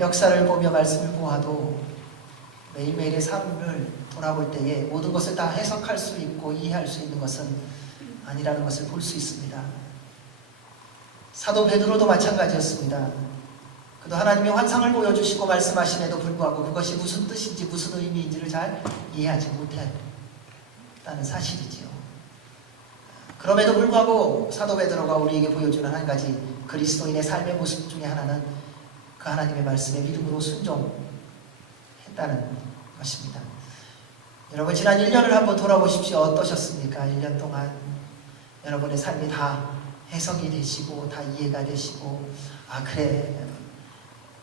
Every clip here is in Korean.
역사를 보며 말씀을 보아도 매일매일의 삶을 돌아볼 때에 모든 것을 다 해석할 수 있고 이해할 수 있는 것은 아니라는 것을 볼 수 있습니다. 사도 베드로도 마찬가지였습니다. 그도 하나님의 환상을 보여주시고 말씀하심에도 불구하고 그것이 무슨 뜻인지 무슨 의미인지를 잘 이해하지 못했다는 사실이지요. 그럼에도 불구하고 사도 베드로가 우리에게 보여주는 한 가지 그리스도인의 삶의 모습 중에 하나는 그 하나님의 말씀에 믿음으로 순종했다는 것입니다. 여러분 지난 1년을 한번 돌아보십시오. 어떠셨습니까? 1년 동안 여러분의 삶이 다 해석이 되시고 다 이해가 되시고 아 그래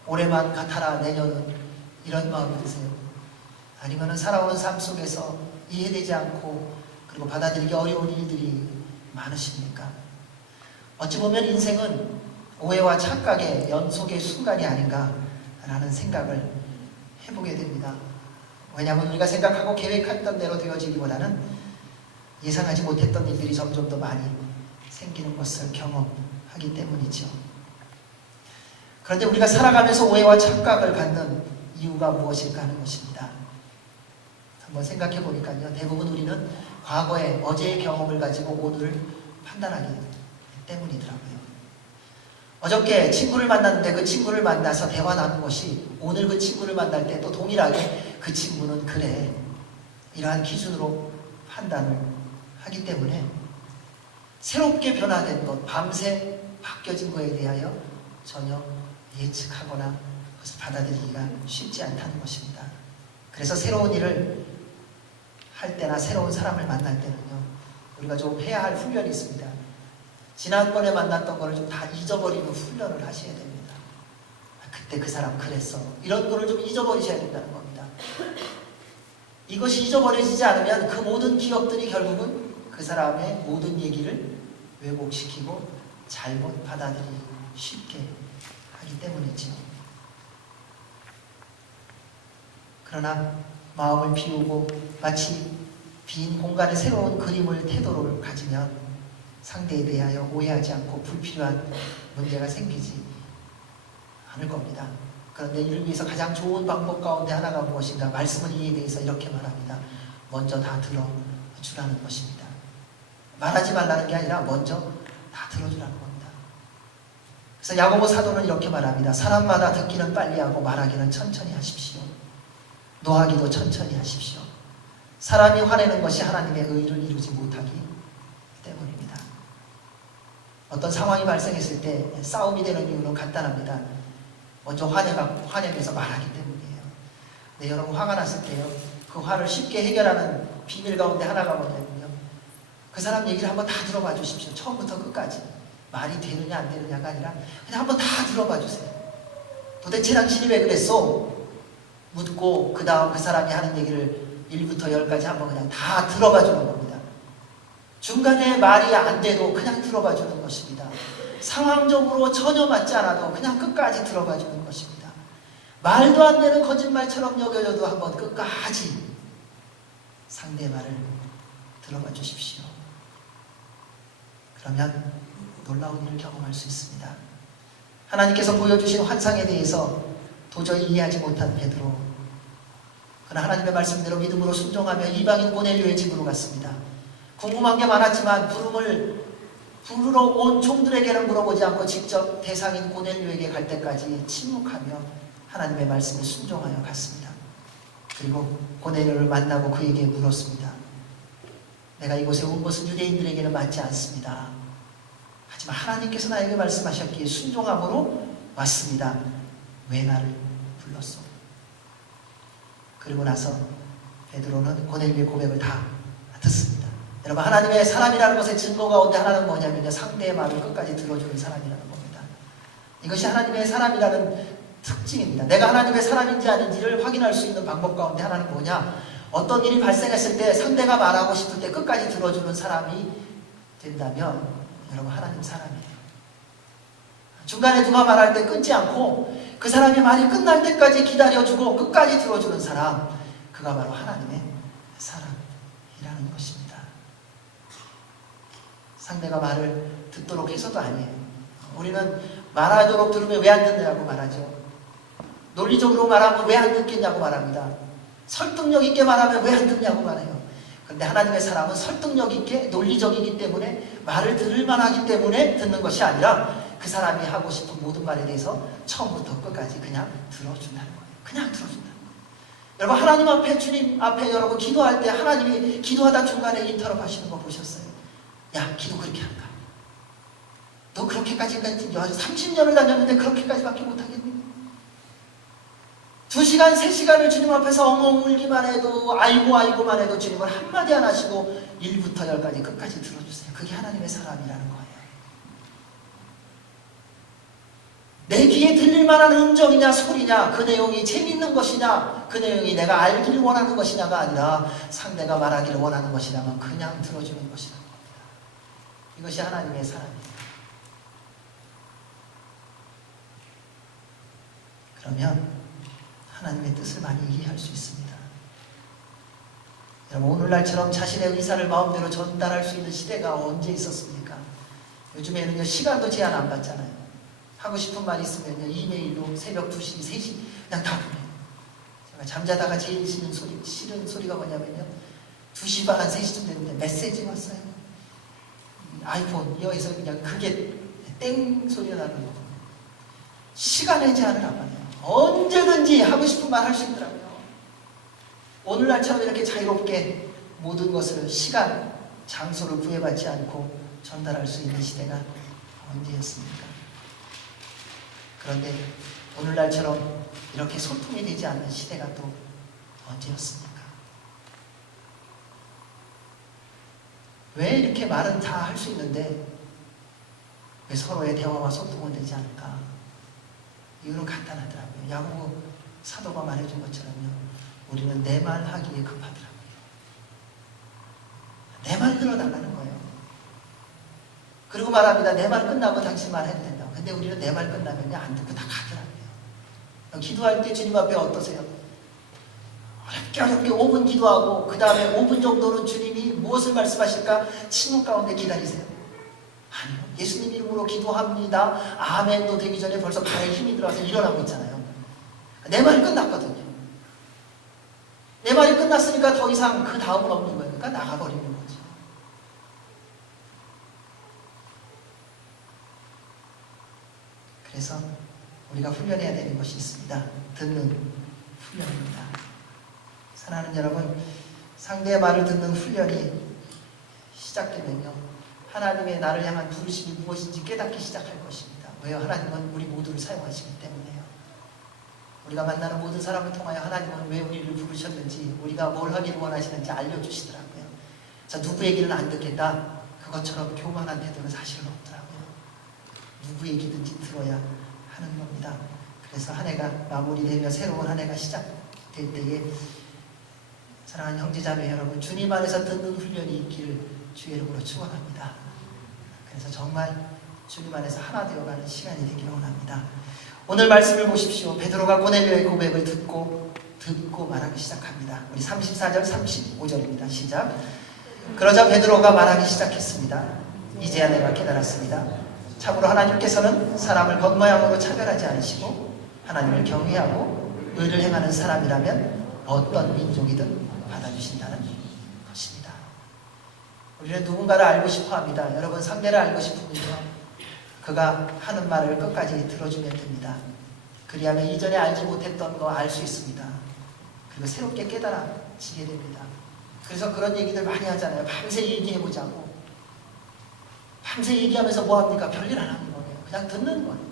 올해만 같아라 내년은 이런 마음이 드세요? 아니면 살아오는 삶 속에서 이해되지 않고 그리고 받아들이기 어려운 일들이 많으십니까? 어찌 보면 인생은 오해와 착각의 연속의 순간이 아닌가라는 생각을 해보게 됩니다. 왜냐하면 우리가 생각하고 계획했던 대로 되어지기보다는 예상하지 못했던 일들이 점점 더 많이 생기는 것을 경험하기 때문이죠. 그런데 우리가 살아가면서 오해와 착각을 갖는 이유가 무엇일까 하는 것입니다. 한번 생각해 보니까요. 대부분 우리는 과거의 어제의 경험을 가지고 오늘을 판단하기 때문이더라고요. 어저께 친구를 만났는데 그 친구를 만나서 대화 나눈 것이 오늘 그 친구를 만날 때 또 동일하게 그 친구는 그래 이러한 기준으로 판단을 하기 때문에 새롭게 변화된 것, 밤새 바뀌어진 것에 대하여 전혀 예측하거나 그것을 받아들이기가 쉽지 않다는 것입니다. 그래서 새로운 일을 할 때나 새로운 사람을 만날 때는요 우리가 좀 해야 할 훈련이 있습니다. 지난번에 만났던 거를 좀 다 잊어버리는 훈련을 하셔야 됩니다. 그때 그 사람 그랬어. 이런 거를 좀 잊어버리셔야 된다는 겁니다. 이것이 잊어버려지지 않으면 그 모든 기억들이 결국은 그 사람의 모든 얘기를 왜곡시키고 잘못 받아들이기 쉽게 하기 때문이죠. 그러나 마음을 비우고 마치 빈 공간에 새로운 그림을 태도를 가지면 상대에 대하여 오해하지 않고 불필요한 문제가 생기지 않을 겁니다. 그런데 이를 위해서 가장 좋은 방법 가운데 하나가 무엇인가? 말씀은 이에 대해서 이렇게 말합니다. 먼저 다 들어주라는 것입니다. 말하지 말라는 게 아니라 먼저 다 들어주라는 겁니다. 그래서 야고보 사도는 이렇게 말합니다. 사람마다 듣기는 빨리 하고 말하기는 천천히 하십시오. 노하기도 천천히 하십시오. 사람이 화내는 것이 하나님의 의를 이루지 못하기 때문입니다. 어떤 상황이 발생했을 때 싸움이 되는 이유는 간단합니다. 먼저 화내면서 말하기 때문이에요. 근데 여러분 화가 났을 때요. 그 화를 쉽게 해결하는 비밀 가운데 하나가 뭐냐면요. 그 사람 얘기를 한번 다 들어봐 주십시오. 처음부터 끝까지. 말이 되느냐 안 되느냐가 아니라 그냥 한번 다 들어봐 주세요. 도대체 당신이 왜 그랬어? 묻고 그 다음 그 사람이 하는 얘기를 1부터 10까지 한번 그냥 다 들어봐 주는 겁니다. 중간에 말이 안 돼도 그냥 들어봐 주는 것입니다. 상황적으로 전혀 맞지 않아도 그냥 끝까지 들어봐 주는 것입니다. 말도 안 되는 거짓말처럼 여겨져도 한번 끝까지 상대의 말을 들어봐 주십시오. 그러면 놀라운 일을 경험할 수 있습니다. 하나님께서 보여주신 환상에 대해서 도저히 이해하지 못한 베드로, 그러나 하나님의 말씀대로 믿음으로 순종하며 이방인 고넬료의 집으로 갔습니다. 궁금한 게 많았지만 부르러 온 종들에게는 물어보지 않고 직접 대상인 고넬료에게 갈 때까지 침묵하며 하나님의 말씀에 순종하여 갔습니다. 그리고 고넬료를 만나고 그에게 물었습니다. 내가 이곳에 온 것은 유대인들에게는 맞지 않습니다. 하지만 하나님께서 나에게 말씀하셨기에 순종함으로 왔습니다. 왜 나를 불렀소? 그리고 나서 베드로는 고넬료의 고백을 다 듣습니다. 여러분 하나님의 사람이라는 것의 증거 가운데 하나는 뭐냐면요. 상대의 말을 끝까지 들어주는 사람이라는 겁니다. 이것이 하나님의 사람이라는 특징입니다. 내가 하나님의 사람인지 아닌지를 확인할 수 있는 방법 가운데 하나는 뭐냐. 어떤 일이 발생했을 때 상대가 말하고 싶을 때 끝까지 들어주는 사람이 된다면 여러분 하나님 사람이에요. 중간에 누가 말할 때 끊지 않고 그 사람이 말이 끝날 때까지 기다려주고 끝까지 들어주는 사람, 그가 바로 하나님의 사람이라는 것입니다. 상대가 말을 듣도록 해서도 아니에요. 우리는 말하도록 들으면 왜 안 듣느냐고 말하죠. 논리적으로 말하면 왜 안 듣겠냐고 말합니다. 설득력 있게 말하면 왜 안 듣냐고 말해요. 그런데 하나님의 사람은 설득력 있게 논리적이기 때문에 말을 들을 만하기 때문에 듣는 것이 아니라 그 사람이 하고 싶은 모든 말에 대해서 처음부터 끝까지 그냥 들어준다는 거예요. 그냥 들어준다는 거예요. 여러분, 하나님 앞에, 주님 앞에 여러분 기도할 때 하나님이 기도하다 중간에 인터럽 하시는 거 보셨어요? 야, 기도 그렇게 할까? 너 그렇게까지까지 30년을 다녔는데 그렇게까지밖에 못하겠니? 2시간, 3시간을 주님 앞에서 엉엉 울기만 해도 아이고만 해도 주님을 한마디 안 하시고 1부터 10까지 끝까지 들어주세요. 그게 하나님의 사람이라는 거예요. 내 귀에 들릴 만한 음정이냐 소리냐, 그 내용이 재밌는 것이냐, 그 내용이 내가 알기를 원하는 것이냐가 아니라 상대가 말하기를 원하는 것이라면 그냥 들어주는 것이라는 겁니다. 이것이 하나님의 사람입니다. 그러면 하나님의 뜻을 많이 이해할 수 있습니다. 여러분, 오늘날처럼 자신의 의사를 마음대로 전달할 수 있는 시대가 언제 있었습니까? 요즘에는요, 시간도 제한 안 받잖아요. 하고 싶은 말 있으면요, 이메일로 새벽 2시, 3시 그냥 다 보내요. 제가 잠자다가 제일 싫은 소리가 뭐냐면요, 2시 반, 3시쯤 됐는데 메시지 왔어요. 아이폰 여기서 그냥 그게 땡 소리가 나는 거. 시간의 제한을 안 받아요. 언제든지 하고 싶은 말 할 수 있더라고요. 오늘날처럼 이렇게 자유롭게 모든 것을 시간, 장소를 구애받지 않고 전달할 수 있는 시대가 언제였습니까? 그런데 오늘날처럼 이렇게 소통이 되지 않는 시대가 또 언제였습니까? 왜 이렇게 말은 다 할 수 있는데 왜 서로의 대화와 소통은 되지 않을까? 이유는 간단하더라고요. 야고보 사도가 말해준 것처럼요, 우리는 내 말 하기에 급하더라고요. 내 말 들어달라는 거예요. 그리고 말합니다. 내 말 끝나고 당신 말 해도 된다고. 근데 우리는 내 말 끝나면 안 듣고 다 가더라고요. 기도할 때 주님 앞에 어떠세요? 어렵게 5분 기도하고 그 다음에 5분 정도는 주님이 무엇을 말씀하실까 침묵 가운데 기다리세요. 아니요. 예수님 이름으로 기도합니다. 아멘도 되기 전에 벌써 발에 힘이 들어와서 일어나고 있잖아요. 내 말이 끝났거든요. 내 말이 끝났으니까 더 이상 그 다음은 없는 거예요. 그러니까 나가버리는 거죠. 그래서 우리가 훈련해야 되는 것이 있습니다. 듣는 훈련입니다. 사랑하는 여러분, 상대의 말을 듣는 훈련이 시작되면요, 하나님의 나를 향한 부르심이 무엇인지 깨닫기 시작할 것입니다. 왜요? 하나님은 우리 모두를 사용하시기 때문에요. 우리가 만나는 모든 사람을 통하여 하나님은 왜 우리를 부르셨는지, 우리가 뭘 하기를 원하시는지 알려주시더라고요. 자, 누구 얘기는 안 듣겠다, 그것처럼 교만한 태도는 사실은 없더라고요. 누구 얘기든지 들어야 하는 겁니다. 그래서 한 해가 마무리되며 새로운 한 해가 시작될 때에 사랑하는 형제자매 여러분, 주님 안에서 듣는 훈련이 있기를 주의 이름으로 축원합니다. 그래서 정말 주님 안에서 하나 되어가는 시간이 되기를 원합니다. 오늘 말씀을 보십시오. 베드로가 고넬료의 고백을 듣고 말하기 시작합니다. 우리 34절 35절입니다. 시작. 그러자 베드로가 말하기 시작했습니다. 이제야 내가 깨달았습니다. 참으로 하나님께서는 사람을 겉모양으로 차별하지 않으시고 하나님을 경외하고 의를 행하는 사람이라면 어떤 민족이든 받아주신다는 것입니다. 우리는 누군가를 알고 싶어합니다. 여러분, 상대를 알고 싶으면요, 그가 하는 말을 끝까지 들어주면 됩니다. 그리하면 이전에 알지 못했던 거 알 수 있습니다. 그리고 새롭게 깨달아지게 됩니다. 그래서 그런 얘기들 많이 하잖아요. 밤새 얘기해보자고. 밤새 얘기하면서 뭐합니까? 별일 안 하는 거예요. 그냥 듣는 거예요.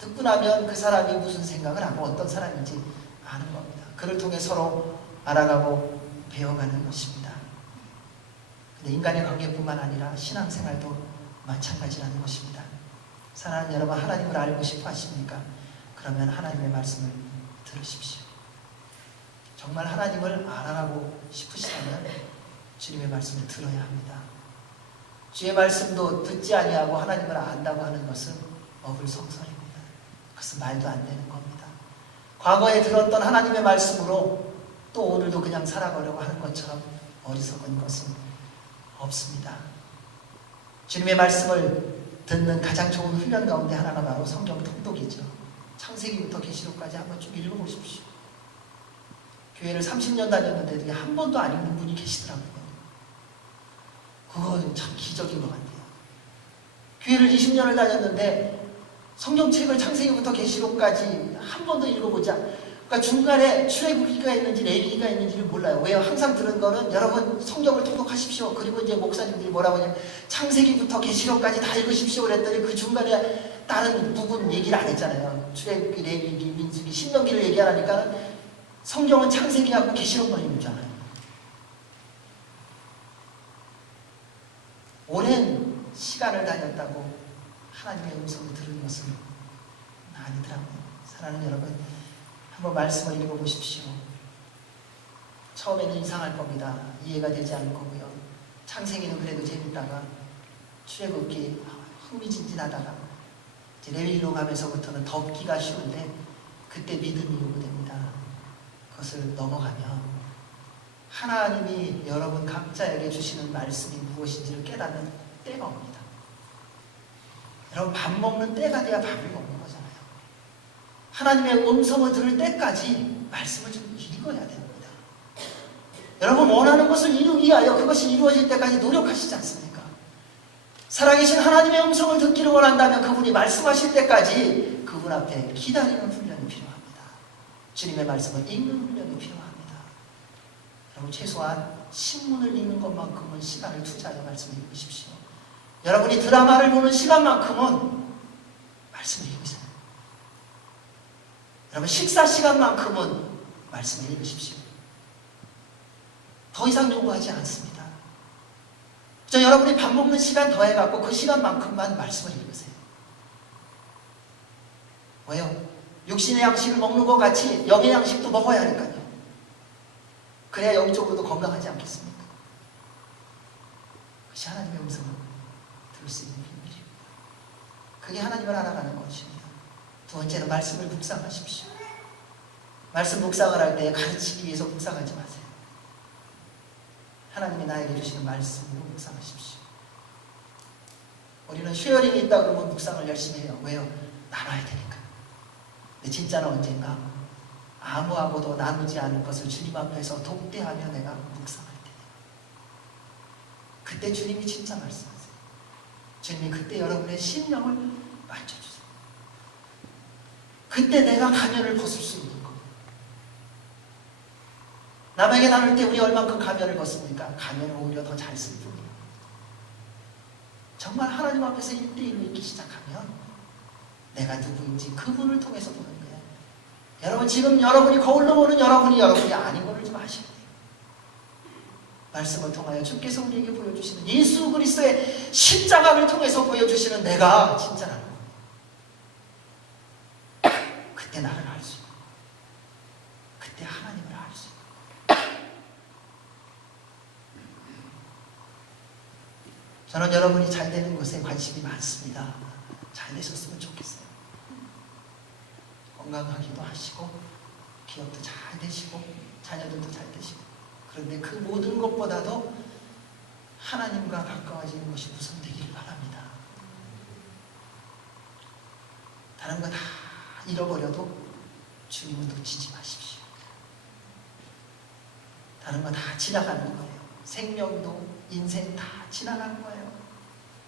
듣고 나면 그 사람이 무슨 생각을 하고 어떤 사람인지 아는 겁니다. 그를 통해 서로 알아가고 배워가는 것입니다. 근데 인간의 관계뿐만 아니라 신앙생활도 마찬가지라는 것입니다. 사랑하는 여러분, 하나님을 알고 싶어 하십니까? 그러면 하나님의 말씀을 들으십시오. 정말 하나님을 알아가고 싶으시다면 주님의 말씀을 들어야 합니다. 주의 말씀도 듣지 아니하고 하나님을 안다고 하는 것은 어불성설입니다. 그것은 말도 안 되는 겁니다. 과거에 들었던 하나님의 말씀으로 또 오늘도 그냥 살아가려고 하는 것처럼 어리석은 것은 없습니다. 주님의 말씀을 듣는 가장 좋은 훈련 가운데 하나가 바로 성경 통독이죠. 창세기부터 계시록까지 한번 쭉 읽어보십시오. 교회를 30년 다녔는데 한 번도 안 읽는 분이 계시더라고요. 그건 참 기적인 것 같아요. 교회를 20년을 다녔는데 성경책을 창세기부터 계시록까지 한 번도 읽어보자. 그러니까 중간에 출애굽기가 있는지 레위기가 있는지를 몰라요. 왜요? 항상 들은 거는 여러분 성경을 통독하십시오. 그리고 이제 목사님들이 뭐라고 하냐면 창세기부터 계시록까지 다 읽으십시오 그랬더니 그 중간에 다른 부분 얘기를 안 했잖아요. 출애굽기, 레위기, 민수기, 신명기를 얘기하니까 성경은 창세기하고 계시록만 읽잖아요. 오랜 시간을 다녔다고 하나님의 음성을 들은 것은 아니더라고요. 사랑하는 여러분, 한번 말씀을 읽어보십시오. 처음에는 이상할 겁니다. 이해가 되지 않을 거고요. 창세기는 그래도 재밌다가 출애굽기 흥미진진하다가 이제 레위기로 가면서부터는 덮기가 쉬운데 그때 믿음이 요구됩니다. 그것을 넘어가면 하나님이 여러분 각자에게 주시는 말씀이 무엇인지를 깨닫는 때가 옵니다. 여러분 밥 먹는 때가 돼야 밥을 먹는 거잖아요. 하나님의 음성을 들을 때까지 말씀을 좀 읽어야 됩니다. 여러분 원하는 것을 이루기 위하여 그것이 이루어질 때까지 노력하시지 않습니까? 살아계신 하나님의 음성을 듣기를 원한다면 그분이 말씀하실 때까지 그분 앞에 기다리는 훈련이 필요합니다. 주님의 말씀을 읽는 훈련이 필요합니다. 여러분 최소한 신문을 읽는 것만큼은 시간을 투자하여 말씀을 읽으십시오. 여러분이 드라마를 보는 시간만큼은 말씀을 읽으세요. 여러분 식사 시간만큼은 말씀을 읽으십시오. 더 이상 요구하지 않습니다. 여러분이 밥 먹는 시간 더해갖고 그 시간만큼만 말씀을 읽으세요. 왜요? 육신의 양식을 먹는 것 같이 영의 양식도 먹어야 하니까요. 그래야 영적으로도 건강하지 않겠습니까? 그것이 하나님의 음성을 들을 수 있는 비밀입니다. 그게 하나님을 알아가는 것입니다. 두 번째는 말씀을 묵상하십시오. 말씀 묵상을 할 때 가르치기 위해서 묵상하지 마세요. 하나님이 나에게 주시는 말씀으로 묵상하십시오. 우리는 쉐어링이 있다 그러면 묵상을 열심히 해요. 왜요? 나눠야 되니까. 근데 진짜는 언젠가 아무하고도 나누지 않을 것을 주님 앞에서 독대하며 내가 묵상할 때예요. 그때 주님이 진짜 말씀하세요. 주님이 그때 여러분의 심령을 만져주세요. 그때 내가 가면을 벗을 수 있는 것. 남에게 나눌 때 우리 얼만큼 가면을 벗습니까? 가면을 오히려 더 잘 쓸 뿐이에요. 정말 하나님 앞에서 1대1로 있기 시작하면 내가 누구인지 그분을 통해서 보는 거예요. 여러분 지금 여러분이 거울로 보는 여러분이 아닌 것을 좀 아셔야 돼요. 말씀을 통하여 주께서 우리에게 보여주시는 예수 그리스도의 십자가를 통해서 보여주시는 내가 진짜라는 거예요. 그때 나를 알 수 있고 그때 하나님을 알 수 있고 저는 여러분이 잘 되는 것에 관심이 많습니다. 잘 되셨으면 좋겠어요. 건강하기도 하시고 기업도 잘 되시고 자녀들도 잘 되시고 그런데 그 모든 것보다도 하나님과 가까워지는 것이 우선되기를 바랍니다. 다른 거 다 잃어버려도 주님은 놓치지 마십시오. 다른 거 다 지나가는 거예요. 생명도 인생 다 지나가는 거예요.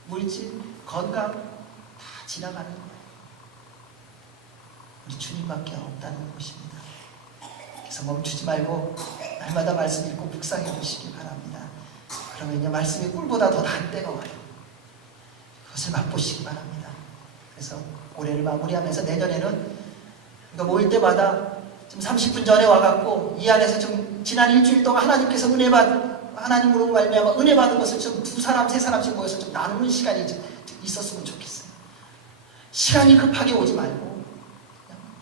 물질, 건강 다 지나가는 거예요. 우리 주님밖에 없다는 것입니다. 그래서 멈추지 말고 날마다 말씀 읽고 묵상해 보시기 바랍니다. 그러면 말씀이 꿀보다 더 단 때가 와요. 그것을 맛보시기 바랍니다. 그래서 올해를 마무리하면서 내년에는 우리가 모일 때마다 좀 30분 전에 와갖고 이 안에서 좀 지난 일주일 동안 하나님께서 하나님으로 말미암아 은혜 받은 것을 좀 2사람, 3사람씩 모여서 좀 나누는 시간이 좀 있었으면 좋겠어요. 시간이 급하게 오지 말고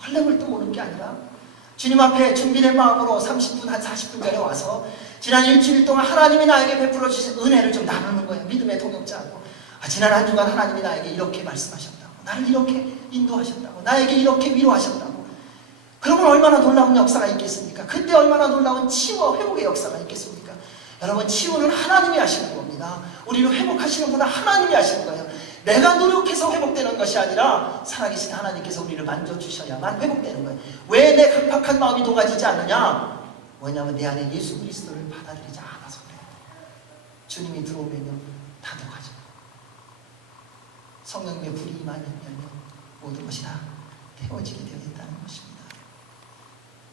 헐레벌떡 오는 게 아니라 주님 앞에 준비된 마음으로 30분, 한 40분 전에 와서 지난 일주일 동안 하나님이 나에게 베풀어 주신 은혜를 좀 나누는 거예요. 믿음의 동역자하고 지난 한 주간 하나님이 나에게 이렇게 말씀하셨다고, 나를 이렇게 인도하셨다고, 나에게 이렇게 위로하셨다고. 그러면 얼마나 놀라운 역사가 있겠습니까? 그때 얼마나 놀라운 치유와 회복의 역사가 있겠습니까? 여러분 치유는 하나님이 하시는 겁니다. 우리를 회복하시는 분은 하나님이 하시는 거예요. 내가 노력해서 회복되는 것이 아니라 살아계신 하나님께서 우리를 만져주셔야만 회복되는 거예요. 왜 내 강팍한 마음이 녹아지지 않느냐? 뭐냐면 내 안에 예수 그리스도를 받아들이지 않아서 그래요. 주님이 들어오면요 다 녹아져. 성령님의 불이 임하면요 모든 것이 다 태워지게 되어 있다는 것입니다.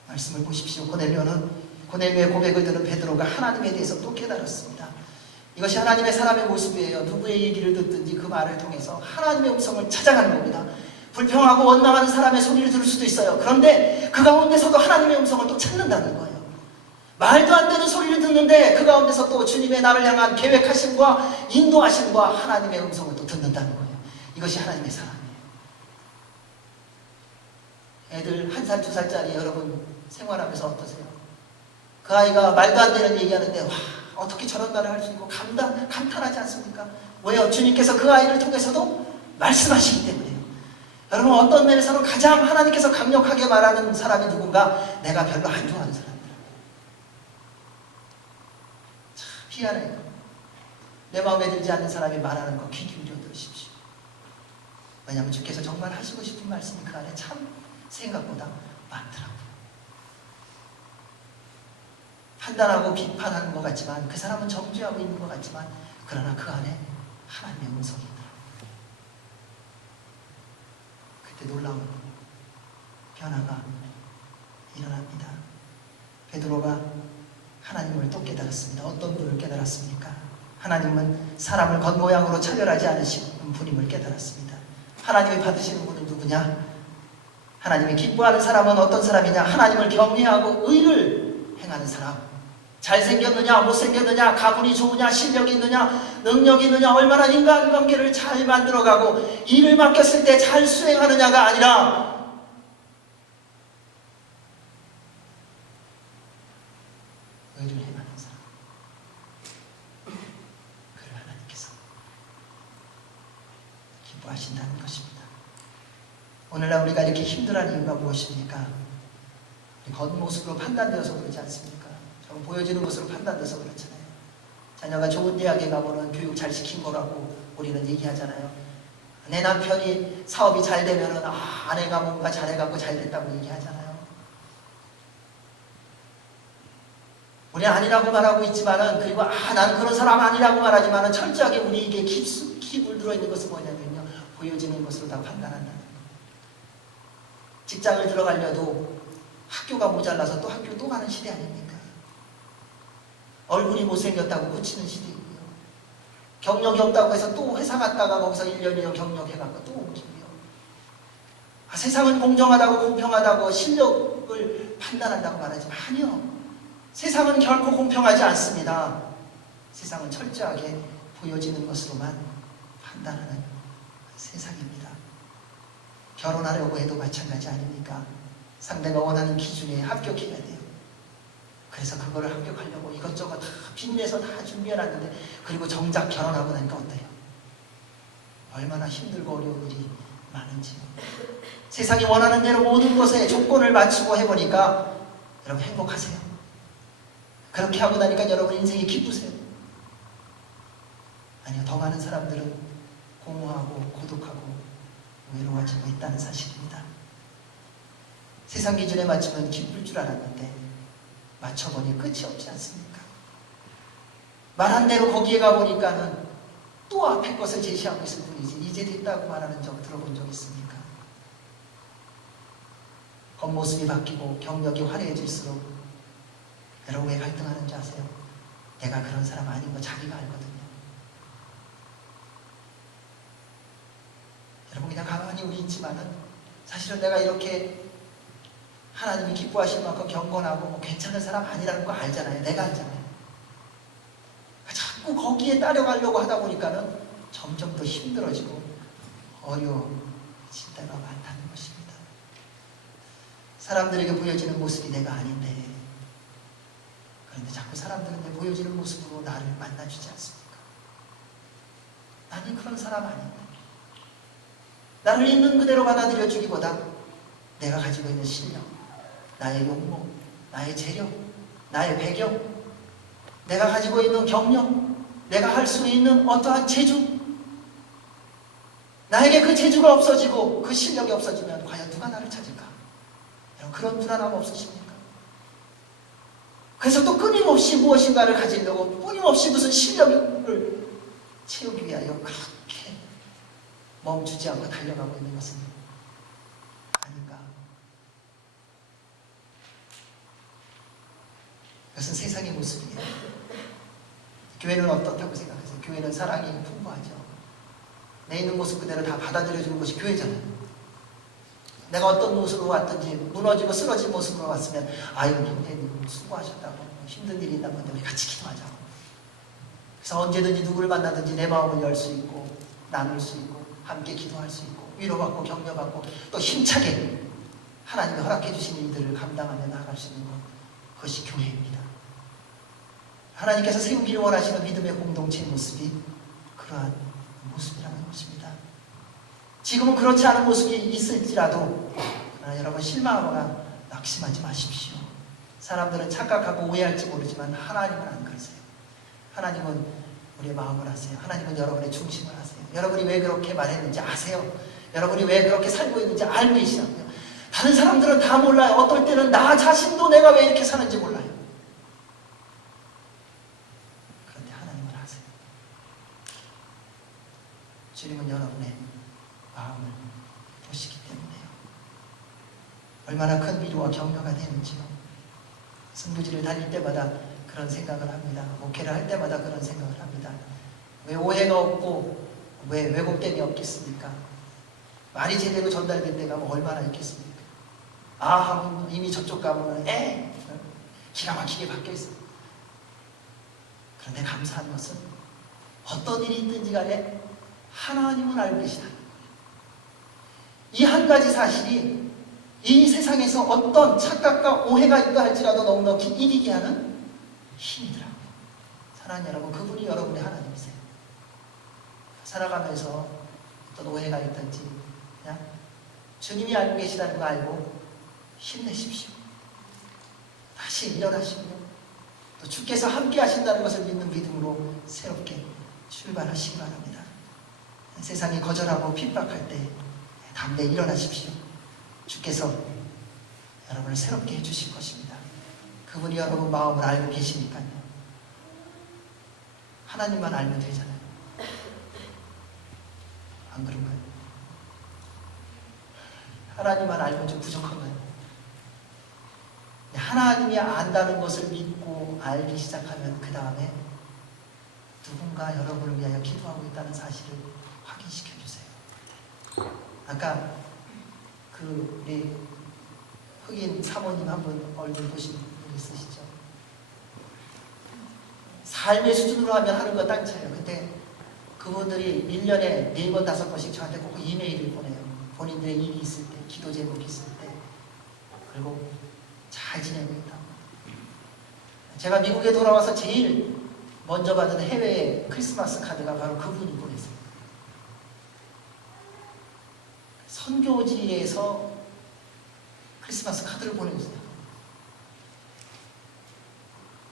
말씀을 보십시오. 고넬료의 고백을 들은 베드로가 하나님에 대해서 또 깨달았습니다. 이것이 하나님의 사람의 모습이에요. 누구의 얘기를 듣든지 그 말을 통해서 하나님의 음성을 찾아가는 겁니다. 불평하고 원망하는 사람의 소리를 들을 수도 있어요. 그런데 그 가운데서도 하나님의 음성을 또 찾는다는 거예요. 말도 안 되는 소리를 듣는데 그 가운데서 또 주님의 나를 향한 계획하심과 인도하심과 하나님의 음성을 또 듣는다는 거예요. 이것이 하나님의 사람이에요. 애들 1살, 2살짜리 여러분 생활하면서 어떠세요? 그 아이가 말도 안 되는 얘기하는데 와 어떻게 저런 말을 할 수 있고 감탄하지 않습니까? 왜요? 주님께서 그 아이를 통해서도 말씀하시기 때문에요. 여러분 어떤 면에서는 가장 하나님께서 강력하게 말하는 사람이 누군가? 내가 별로 안 좋아하는 사람들. 참 희한해요. 내 마음에 들지 않는 사람이 말하는 거 귀 기울여 들으십시오. 왜냐하면 주께서 정말 하시고 싶은 말씀이 그 안에 참 생각보다 많더라고요. 판단하고 비판하는 것 같지만 그 사람은 정죄하고 있는 것 같지만 그러나 그 안에 하나님의 음성이 있더라고요. 그때 놀라운 변화가 일어납니다. 베드로가 하나님을 또 깨달았습니다. 어떤 분을 깨달았습니까? 하나님은 사람을 겉모양으로 차별하지 않으시는 분임을 깨달았습니다. 하나님이 받으시는 분은 누구냐? 하나님이 기뻐하는 사람은 어떤 사람이냐? 하나님을 경외하고 의를 행하는 사람. 잘생겼느냐 못생겼느냐 가문이 좋으냐 실력이 있느냐 능력이 있느냐 얼마나 인간관계를 잘 만들어가고 일을 맡겼을 때 잘 수행하느냐가 아니라 의를 행하는 사람. 그를 하나님께서 기뻐하신다는 것입니다. 오늘날 우리가 이렇게 힘들어하는 이유가 무엇입니까? 겉모습으로 판단되어서 그러지 않습니까? 보여지는 것으로 판단돼서 그렇잖아요. 자녀가 좋은 대학에 가면은 교육 잘 시킨 거라고 우리는 얘기하잖아요. 내 남편이 사업이 잘 되면은 아내가 뭔가 잘해갖고 잘 됐다고 얘기하잖아요. 우리 아니라고 말하고 있지만은 그리고 난 그런 사람 아니라고 말하지만은 철저하게 우리에게 깊이 물들어 있는 것은 뭐냐면요 보여지는 것으로 다 판단한다는 거예요. 직장을 들어가려도 학교가 모자라서 또 학교 또 가는 시대 아닙니까? 얼굴이 못생겼다고 고치는 시대이고요. 경력이 없다고 해서 또 회사 갔다가 거기서 1년, 2년 경력해갖고 또 옮기고요. 세상은 공정하다고 공평하다고 실력을 판단한다고 말하지만 아니요. 세상은 결코 공평하지 않습니다. 세상은 철저하게 보여지는 것으로만 판단하는 세상입니다. 결혼하려고 해도 마찬가지 아닙니까? 상대가 원하는 기준에 합격해야 돼요. 그래서 그거를 합격하려고 이것저것 다 빚내서 다 준비해놨는데 그리고 정작 결혼하고 나니까 어때요? 얼마나 힘들고 어려운 일이 많은지요. 세상이 원하는 대로 모든 것에 조건을 맞추고 해보니까 여러분 행복하세요? 그렇게 하고 나니까 여러분 인생이 기쁘세요? 아니요. 더 많은 사람들은 공허하고 고독하고 외로워지고 있다는 사실입니다. 세상 기준에 맞추면 기쁠 줄 알았는데 맞춰보니 끝이 없지 않습니까? 말한 대로 거기에 가보니까는 또 앞에 것을 제시하고 있을 뿐이지 이제 됐다고 말하는 적 들어본 적 있습니까? 겉모습이 바뀌고 경력이 화려해질수록 여러분 왜 갈등하는 줄 아세요? 내가 그런 사람 아닌 거 자기가 알거든요. 여러분 그냥 가만히 우리 있지만은 사실은 내가 이렇게 하나님이 기뻐하실 만큼 경건하고 괜찮은 사람 아니라는 거 알잖아요. 내가 알잖아요. 자꾸 거기에 따라가려고 하다 보니까는 점점 더 힘들어지고 어려워질 때가 많다는 것입니다. 사람들에게 보여지는 모습이 내가 아닌데 그런데 자꾸 사람들은 내 보여지는 모습으로 나를 만나주지 않습니까? 나는 그런 사람 아닌데 나를 있는 그대로 받아들여 주기보다 내가 가지고 있는 실력, 나의 용모, 나의 재력, 나의 배경, 내가 가지고 있는 경력, 내가 할 수 있는 어떠한 재주 나에게 그 재주가 없어지고 그 실력이 없어지면 과연 누가 나를 찾을까? 여러분, 그런 불안함 없으십니까? 그래서 또 끊임없이 무엇인가를 가지려고 끊임없이 무슨 실력을 채우기 위하여 그렇게 멈추지 않고 달려가고 있는 것은 아닌가? 그것은 세상의 모습이에요. 교회는 어떻다고 생각하세요? 교회는 사랑이 풍부하죠. 내 있는 모습 그대로 다 받아들여주는 것이 교회잖아요. 내가 어떤 모습으로 왔든지 무너지고 쓰러진 모습으로 왔으면 아이고 형제님 수고하셨다고, 힘든 일이 있나 본데 우리 같이 기도하자고. 그래서 언제든지 누구를 만나든지 내 마음을 열 수 있고 나눌 수 있고 함께 기도할 수 있고 위로받고 격려받고 또 힘차게 하나님이 허락해 주시는 일들을 감당하며 나아갈 수 있는 것, 그것이 교회입니다. 하나님께서 세우기를 원하시는 믿음의 공동체의 모습이 그러한 모습이라는 것입니다. 지금은 그렇지 않은 모습이 있을지라도 그러나 여러분 실망하거나 낙심하지 마십시오. 사람들은 착각하고 오해할지 모르지만 하나님은 안 그러세요. 하나님은 우리의 마음을 아세요. 하나님은 여러분의 중심을 아세요. 여러분이 왜 그렇게 말했는지 아세요. 여러분이 왜 그렇게 살고 있는지 알고 계시다고요. 다른 사람들은 다 몰라요. 어떨 때는 나 자신도 내가 왜 이렇게 사는지 몰라요. 그런데 하나님은 아세요. 주님은 여러분의 마음을 보시기 때문에요. 얼마나 큰 위로와 격려가 되는지요. 승부지를 다닐 때마다 그런 생각을 합니다. 목회를 할 때마다 그런 생각을 합니다. 왜 오해가 없고 왜 왜곡됨이 없겠습니까? 말이 제대로 전달된 데가 얼마나 있겠습니까? 아 하면 이미 저쪽 가면 기가 막히게 바뀌어 있습니다. 그런데 감사한 것은 어떤 일이 있든지 간에 하나님은 알고 계시다. 이 한 가지 사실이 이 세상에서 어떤 착각과 오해가 있다 할지라도 넉넉히 이기게 하는 힘이더라고요. 사랑하는 여러분, 그분이 여러분의 하나님이세요. 살아가면서 어떤 오해가 있든지 그냥 주님이 알고 계시다는 거 알고 힘내십시오. 다시 일어나시고 또 주께서 함께 하신다는 것을 믿는 믿음으로 새롭게 출발하시기 바랍니다. 세상이 거절하고 핍박할 때 담대히 일어나십시오. 주께서 여러분을 새롭게 해주실 것입니다. 그분이 여러분 마음을 알고 계시니까요. 하나님만 알면 되잖아요. 안 그런가요? 하나님만 알면 좀 부족한가요? 하나님이 안다는 것을 믿고 알기 시작하면 그 다음에 누군가 여러분을 위하여 기도하고 있다는 사실을 확인시켜 주세요. 아까 우리 흑인 사모님 한 분 얼굴 보신 분 있으시죠? 삶의 수준으로 하면 하는 거 딴 차예요. 근데 그분들이 1년에 4번, 5번씩 저한테 꼭 이메일을 보내요. 본인들의 일이 있을 때, 기도 제목이 있을 때. 그리고 잘 지내고 있다고. 제가 미국에 돌아와서 제일 먼저 받은 해외 크리스마스 카드가 바로 그분이 보냈어요. 선교지에서 크리스마스 카드를 보내줬어요.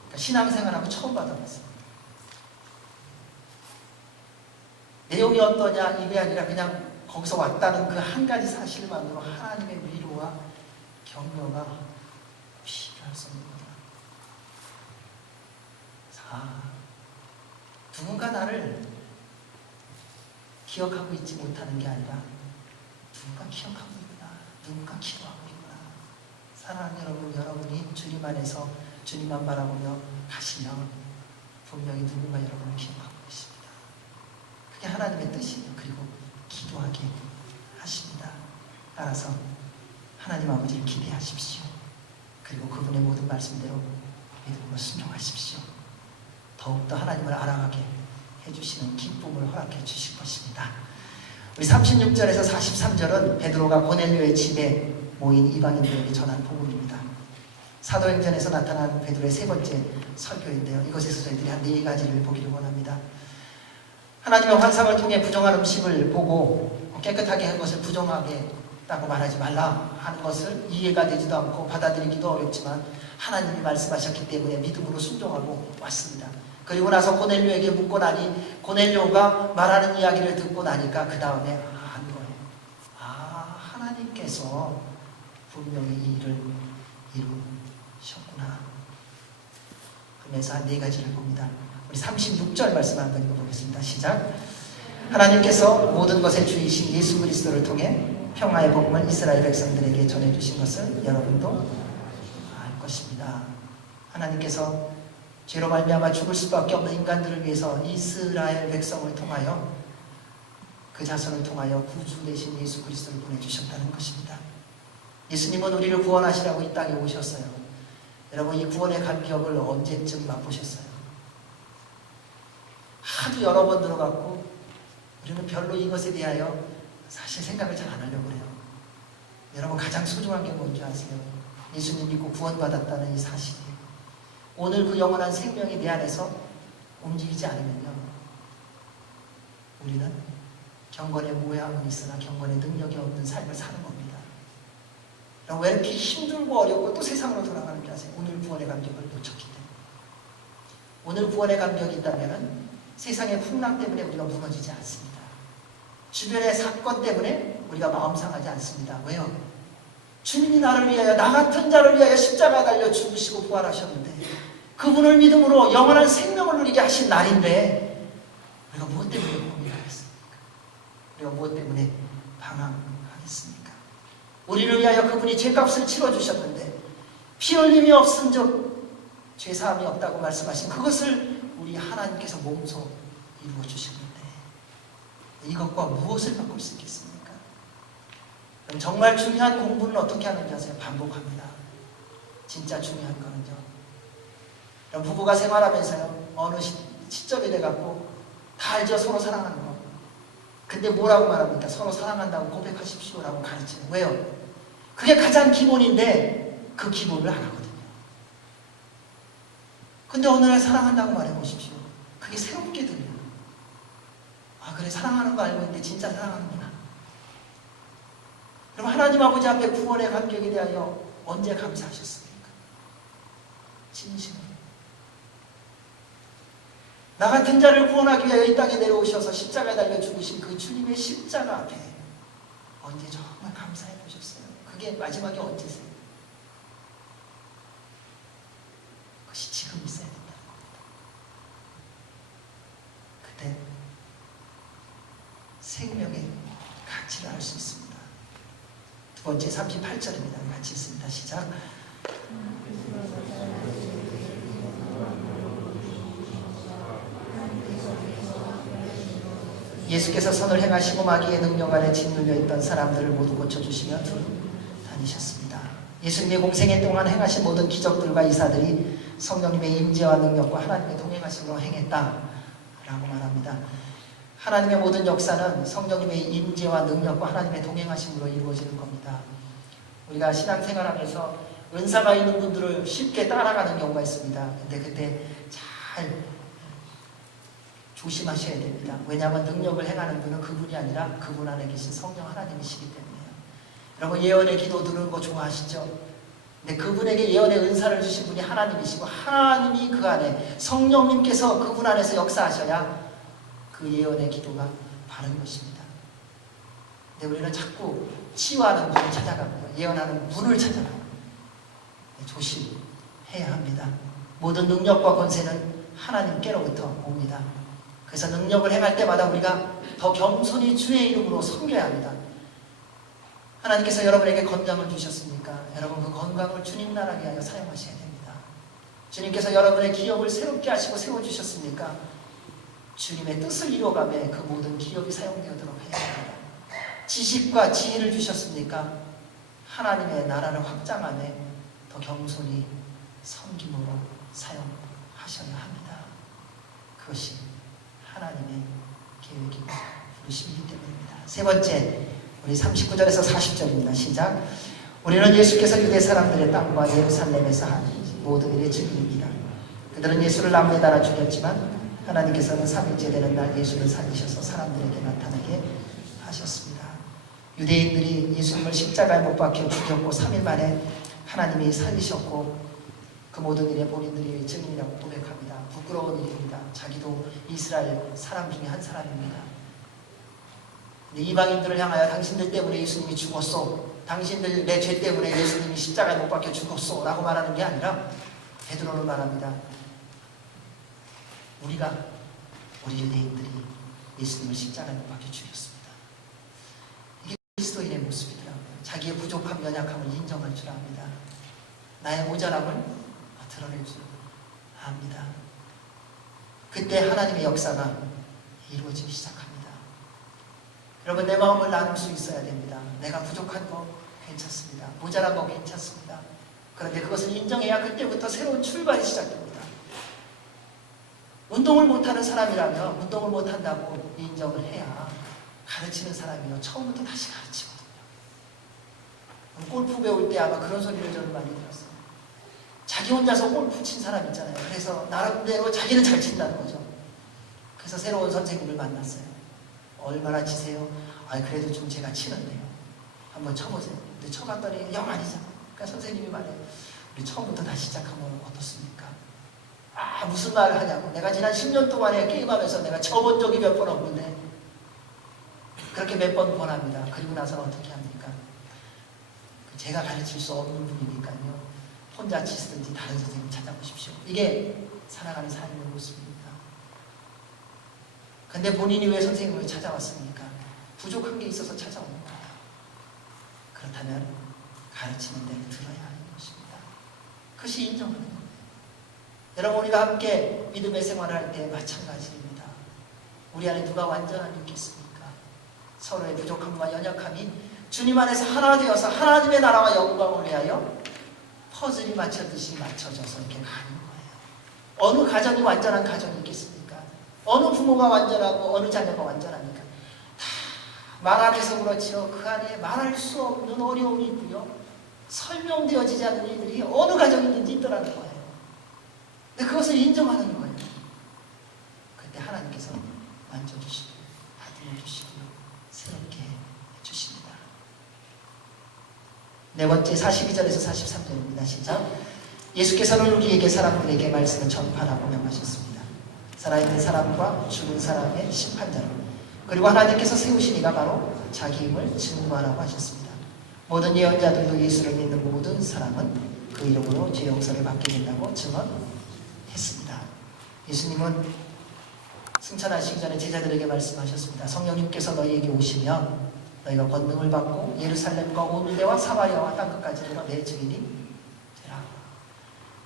그러니까 신앙생활하고 처음 받아봤어요. 내용이 어떠냐 이게 아니라 그냥 거기서 왔다는 그 한 가지 사실만으로 하나님의 위로와 격려가 필요할 수 없는 거다. 자, 누군가 나를 기억하고 있지 못하는 게 아니라 누군가 기억하고 있구나. 누군가 기도하고 있구나. 사랑하는 여러분, 여러분이 주님 안에서 주님만 바라보며 가시면 분명히 누군가 여러분을 기억하고 있습니다. 그게 하나님의 뜻이에요. 그리고 기도하게 하십니다. 따라서 하나님 아버지를 기대하십시오. 그리고 그분의 모든 말씀대로 믿음으로 순종하십시오. 더욱더 하나님을 알아가게 해주시는 기쁨을 허락해 주실 것입니다. 우리 36절에서 43절은 베드로가 고넬료의 집에 모인 이방인들에게 전한 복음입니다. 사도행전에서 나타난 베드로의 세 번째 설교인데요. 이것에서 저희들이 한 4가지를 보기를 원합니다. 하나님의 환상을 통해 부정한 음식을 보고 깨끗하게 한 것을 부정하겠다고 말하지 말라 하는 것을 이해가 되지도 않고 받아들이기도 어렵지만 하나님이 말씀하셨기 때문에 믿음으로 순종하고 왔습니다. 그리고 나서 고넬료에게 묻고 나니 고넬료가 말하는 이야기를 듣고 나니까 그 다음에 하나님께서 분명히 이 일을 이루셨구나 하면서 한 4가지를 봅니다. 우리 36절 말씀 한번 읽어보겠습니다. 시작. 하나님께서 모든 것의 주이신 예수 그리스도를 통해 평화의 복음을 이스라엘 백성들에게 전해주신 것을 여러분도 알 것입니다. 하나님께서 죄로 말미암아 죽을 수밖에 없는 인간들을 위해서 이스라엘 백성을 통하여 그 자손을 통하여 구주 되신 예수 그리스도를 보내주셨다는 것입니다. 예수님은 우리를 구원하시라고 이 땅에 오셨어요. 여러분, 이 구원의 감격을 언제쯤 맛보셨어요? 하도 여러 번 들어갔고 우리는 별로 이것에 대하여 사실 생각을 잘 안 하려고 그래요. 여러분, 가장 소중한 게 뭔지 아세요? 예수님 믿고 구원받았다는 이 사실이 오늘 그 영원한 생명이 내 안에서 움직이지 않으면요, 우리는 경건의 모양은 있으나 경건의 능력이 없는 삶을 사는 겁니다. 왜 이렇게 힘들고 어렵고 또 세상으로 돌아가는지 아세요? 오늘 구원의 감격을 놓쳤기 때문에. 오늘 구원의 감격이 있다면 세상의 풍랑 때문에 우리가 무너지지 않습니다. 주변의 사건 때문에 우리가 마음 상하지 않습니다. 왜요? 주님이 나를 위하여, 나 같은 자를 위하여 십자가에 달려 죽으시고 부활하셨는데 그분을 믿음으로 영원한 생명을 누리게 하신 날인데 우리가 무엇 때문에 고민하겠습니까? 우리가 무엇 때문에 방황하겠습니까? 우리를 위하여 그분이 죄값을 치러주셨는데 피 흘림이 없은즉 죄사함이 없다고 말씀하신 그것을 우리 하나님께서 몸소 이루어주셨는데 이것과 무엇을 바꿀 수 있겠습니까? 그럼 정말 중요한 공부는 어떻게 하는지 아세요? 반복합니다. 진짜 중요한 거는요, 그럼 부부가 생활하면서요, 어느 시점이 돼갖고 다 알죠? 서로 사랑하는 거. 근데 뭐라고 말합니까? 서로 사랑한다고 고백하십시오라고 가르쳐요. 왜요? 그게 가장 기본인데 그 기본을 안 하거든요. 근데 어느 날 사랑한다고 말해보십시오. 그게 새롭게 들려요. 아, 그래, 사랑하는 거 알고 있는데 진짜 사랑하는구나. 그럼 하나님 아버지 앞에 구원의 감격에 대하여 언제 감사하셨습니까? 진심으로. 나 같은 자를 구원하기 위하여 이 땅에 내려오셔서 십자가에 달려 죽으신 그 주님의 십자가 앞에 언제 정말 감사해 보셨어요? 그게 마지막에 언제세요? 그것이 지금 있어야 된다는 겁니다. 그때 생명의 가치를 알 수 있습니다. 두 번째 38절입니다. 같이 있습니다. 시작. 예수께서 선을 행하시고 마귀의 능력 아래 짓눌려 있던 사람들을 모두 고쳐주시며 다니셨습니다. 예수님의 공생애 동안 행하신 모든 기적들과 이사들이 성령님의 임재와 능력과 하나님의 동행하심으로 행했다라고 말합니다. 하나님의 모든 역사는 성령님의 임재와 능력과 하나님의 동행하심으로 이루어지는 겁니다. 우리가 신앙생활하면서 은사가 있는 분들을 쉽게 따라가는 경우가 있습니다. 근데 그때 잘 조심하셔야 됩니다. 왜냐하면 능력을 행하는 분은 그분이 아니라 그분 안에 계신 성령 하나님이시기 때문에요. 여러분, 예언의 기도 들은 거 좋아하시죠? 근데 그분에게 예언의 은사를 주신 분이 하나님이시고 하나님이 그 안에 성령님께서 그분 안에서 역사하셔야 그 예언의 기도가 바른 것입니다. 근데 우리는 자꾸 치유하는 분을 찾아가고요, 예언하는 분을 찾아가고 조심해야 합니다. 모든 능력과 권세는 하나님께로부터 옵니다. 그래서 능력을 행할 때마다 우리가 더 겸손히 주의 이름으로 섬겨야 합니다. 하나님께서 여러분에게 건강을 주셨습니까? 여러분, 그 건강을 주님 나라 위하여 사용하셔야 됩니다. 주님께서 여러분의 기업을 새롭게 하시고 세워주셨습니까? 주님의 뜻을 이루어가며 그 모든 기업이 사용되도록 해야 합니다. 지식과 지혜를 주셨습니까? 하나님의 나라를 확장하며 더 겸손히 섬김으로 사용하셔야 합니다. 그것이 하나님의 계획이고 부르심이기 때문입니다. 세 번째, 우리 39절에서 40절입니다. 시작. 우리는 예수께서 유대 사람들의 땅과 예루살렘에서 한 모든 일의 증인입니다. 그들은 예수를 나무에 달아 죽였지만 하나님께서는 3일째 되는 날 예수를 살리셔서 사람들에게 나타나게 하셨습니다. 유대인들이 예수님을 십자가에 못 박혀 죽였고 3일 만에 하나님이 살리셨고 그 모든 일에 본인들이 증인이라고 고백합니다. 부끄러운 일입니다. 자기도 이스라엘 사람 중에 한 사람입니다. 이방인들을 향하여 당신들 때문에 예수님이 죽었소, 당신들 내 죄 때문에 예수님이 십자가에 못 박혀 죽었소 라고 말하는 게 아니라 베드로는 말합니다. 우리 유대인들이 예수님을 십자가에 못 박혀 죽였습니다. 이게 그리스도인의 모습이더라고요. 자기의 부족함, 연약함을 인정할 줄 압니다. 나의 모자람을 드러낼 줄 압니다. 그때 하나님의 역사가 이루어지기 시작합니다. 여러분, 내 마음을 나눌 수 있어야 됩니다. 내가 부족한 거 괜찮습니다. 모자란 거 괜찮습니다. 그런데 그것을 인정해야 그때부터 새로운 출발이 시작됩니다. 운동을 못하는 사람이라면 운동을 못한다고 인정을 해야 가르치는 사람이요 처음부터 다시 가르치거든요. 골프 배울 때 아마 그런 소리를 저는 많이 들었어요. 자기 혼자서 골프 친 사람 있잖아요. 그래서 나름대로 자기는 잘 친다는 거죠. 그래서 새로운 선생님을 만났어요. 얼마나 치세요? 그래도 좀 제가 치는데요. 한번 쳐보세요. 근데 쳐봤더니 영 아니잖아. 그러니까 선생님이 말해요. 우리 처음부터 다시 시작하면 어떻습니까? 무슨 말을 하냐고. 내가 지난 10년 동안에 게임하면서 내가 쳐본 적이 몇 번 없는데 그렇게 몇 번 권합니다. 그리고 나서는 어떻게 합니까? 제가 가르칠 수 없는 분이니까요. 혼자 치시든지 다른 선생님 찾아보십시오. 이게 살아가는 삶의 모습입니다. 근데 본인이 왜 선생님을 찾아왔습니까? 부족한 게 있어서 찾아오는 거예요. 그렇다면 가르치는 데를 들어야 하는 것입니다. 그것이 인정하는 겁니다. 여러분, 우리가 함께 믿음의 생활을 할 때 마찬가지입니다. 우리 안에 누가 완전함이 있겠습니까? 서로의 부족함과 연약함이 주님 안에서 하나 되어서 하나님의 나라와 영광을 위하여 퍼즐이 맞춰듯이 맞춰져서 이렇게 가는 거예요. 어느 가정이 완전한 가정이 있겠습니까? 어느 부모가 완전하고 어느 자녀가 완전합니까? 다 말 안에서 그렇지요. 그 안에 말할 수 없는 어려움이 있고요. 설명되어지지 않는 일들이 어느 가정이든지 있더라는 거예요. 근데 그것을 인정하는 거예요. 그때 하나님께서 만져주시고 다듬어주시고 새롭게 해주십니다. 네 번째 42절에서 43절입니다. 시작. 예수께서는 우리에게 사람들에게 말씀을 전파하라고 명하셨습니다. 살아있는 사람과 죽은 사람의 심판자로, 그리고 하나님께서 세우신 이가 바로 자기 힘을 증거하라고 하셨습니다. 모든 예언자들도 예수를 믿는 모든 사람은 그 이름으로 죄 용서를 받게 된다고 증언했습니다. 예수님은 승천하시기 전에 제자들에게 말씀하셨습니다. 성령님께서 너희에게 오시면 너희가 권능을 받고 예루살렘과 온 유대와 사마리아와 땅끝까지 이르러 내 증인이 되라.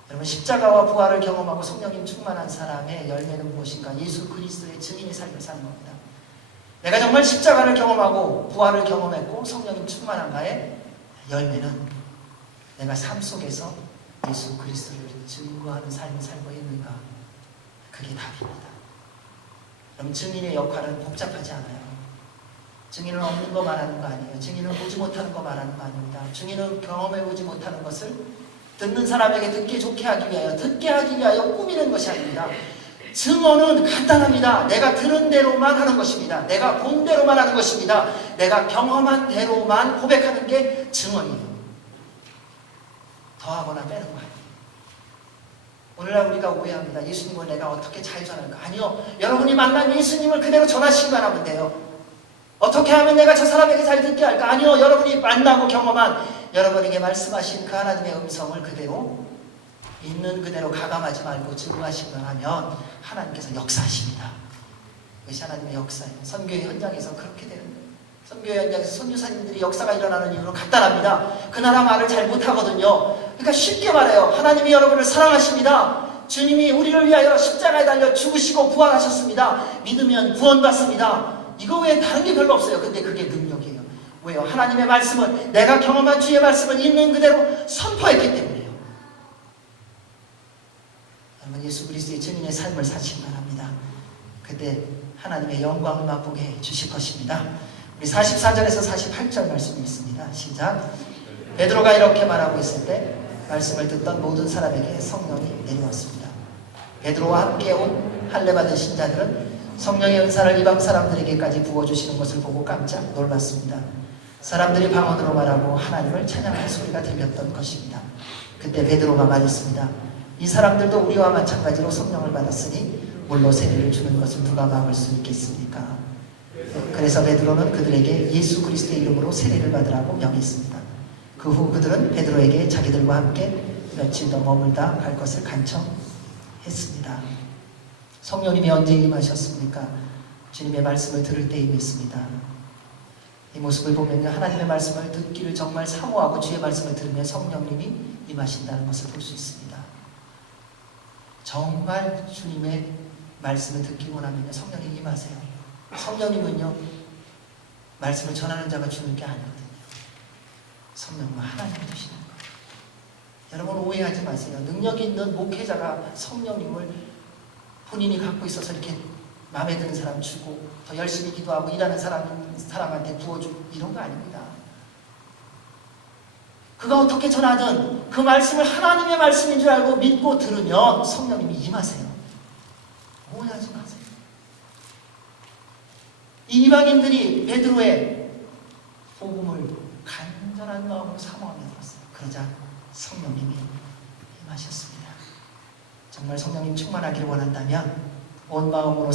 여러분, 십자가와 부활을 경험하고 성령님 충만한 사람의 열매는 무엇인가? 예수 그리스도의 증인의 삶을 사는 겁니다. 내가 정말 십자가를 경험하고 부활을 경험했고 성령님 충만한가의 열매는 내가 삶 속에서 예수 그리스도를 증거하는 삶을 살고 있는가? 그게 답입니다. 그럼 증인의 역할은 복잡하지 않아요. 증인은 없는 거 말하는 거 아니에요. 증인은 보지 못하는 거 말하는 거 아닙니다. 증인은 경험해보지 못하는 것을 듣는 사람에게 듣기 좋게 하기 위하여 꾸미는 것이 아닙니다. 증언은 간단합니다. 내가 들은 대로만 하는 것입니다. 내가 본 대로만 하는 것입니다. 내가 경험한 대로만 고백하는 게 증언이에요. 더하거나 빼는 거 아니에요. 오늘날 우리가 오해합니다. 예수님을 내가 어떻게 잘 전할까? 아니요. 여러분이 만난 예수님을 그대로 전하시기만 하면 돼요. 어떻게 하면 내가 저 사람에게 잘 듣게 할까? 아니요. 여러분이 만나고 경험한 여러분에게 말씀하신 그 하나님의 음성을 그대로 있는 그대로 가감하지 말고 증거하시기만 하면 하나님께서 역사하십니다. 그것이 하나님의 역사예요. 선교의 현장에서 그렇게 되는 거예요. 선교의 현장에서 선교사님들이 역사가 일어나는 이유는 간단합니다. 그 나라 말을 잘 못하거든요. 그러니까 쉽게 말해요. 하나님이 여러분을 사랑하십니다. 주님이 우리를 위하여 십자가에 달려 죽으시고 부활하셨습니다. 믿으면 구원받습니다. 이거 외에 다른 게 별로 없어요. 근데 그게 능력이에요. 왜요? 하나님의 말씀은, 내가 경험한 주의 말씀을 있는 그대로 선포했기 때문에요. 여러분, 예수 그리스도의 증인의 삶을 사시기 바랍니다. 그때 하나님의 영광을 맛보게 해 주실 것입니다. 우리 44절에서 48절 말씀이 있습니다. 시작. 베드로가 이렇게 말하고 있을 때 말씀을 듣던 모든 사람에게 성령이 내려왔습니다. 베드로와 함께 온 할례받은 신자들은 성령의 은사를 이방 사람들에게까지 부어주시는 것을 보고 깜짝 놀랐습니다. 사람들이 방언으로 말하고 하나님을 찬양하는 소리가 들렸던 것입니다. 그때 베드로가 말했습니다. 이 사람들도 우리와 마찬가지로 성령을 받았으니 물로 세례를 주는 것을 누가 막을 수 있겠습니까? 그래서 베드로는 그들에게 예수 그리스도의 이름으로 세례를 받으라고 명했습니다. 그 후 그들은 베드로에게 자기들과 함께 며칠 더 머물다 갈 것을 간청했습니다. 성령님이 언제 임하셨습니까? 주님의 말씀을 들을 때 임했습니다. 이 모습을 보면 하나님의 말씀을 듣기를 정말 사모하고 주의 말씀을 들으면 성령님이 임하신다는 것을 볼 수 있습니다. 정말 주님의 말씀을 듣기 원하면 성령님이 임하세요. 성령님은요, 말씀을 전하는 자가 주는 게 아니거든요. 성령은 하나님이 주시는 거예요. 여러분 오해하지 마세요. 능력 있는 목회자가 성령님을 본인이 갖고 있어서 이렇게 마음에 드는 사람 주고 더 열심히 기도하고 일하는 사람한테 부어주고 이런 거 아닙니다. 그가 어떻게 전하든 그 말씀을 하나님의 말씀인 줄 알고 믿고 들으면 성령님이 임하세요. 오해하지 마세요. 이 이방인들이 베드로의 복음을 간절한 마음으로 사모하며 들었어요. 그러자 성령님이 임하셨습니다. 정말 성령님 충만하기를 원한다면 온 마음으로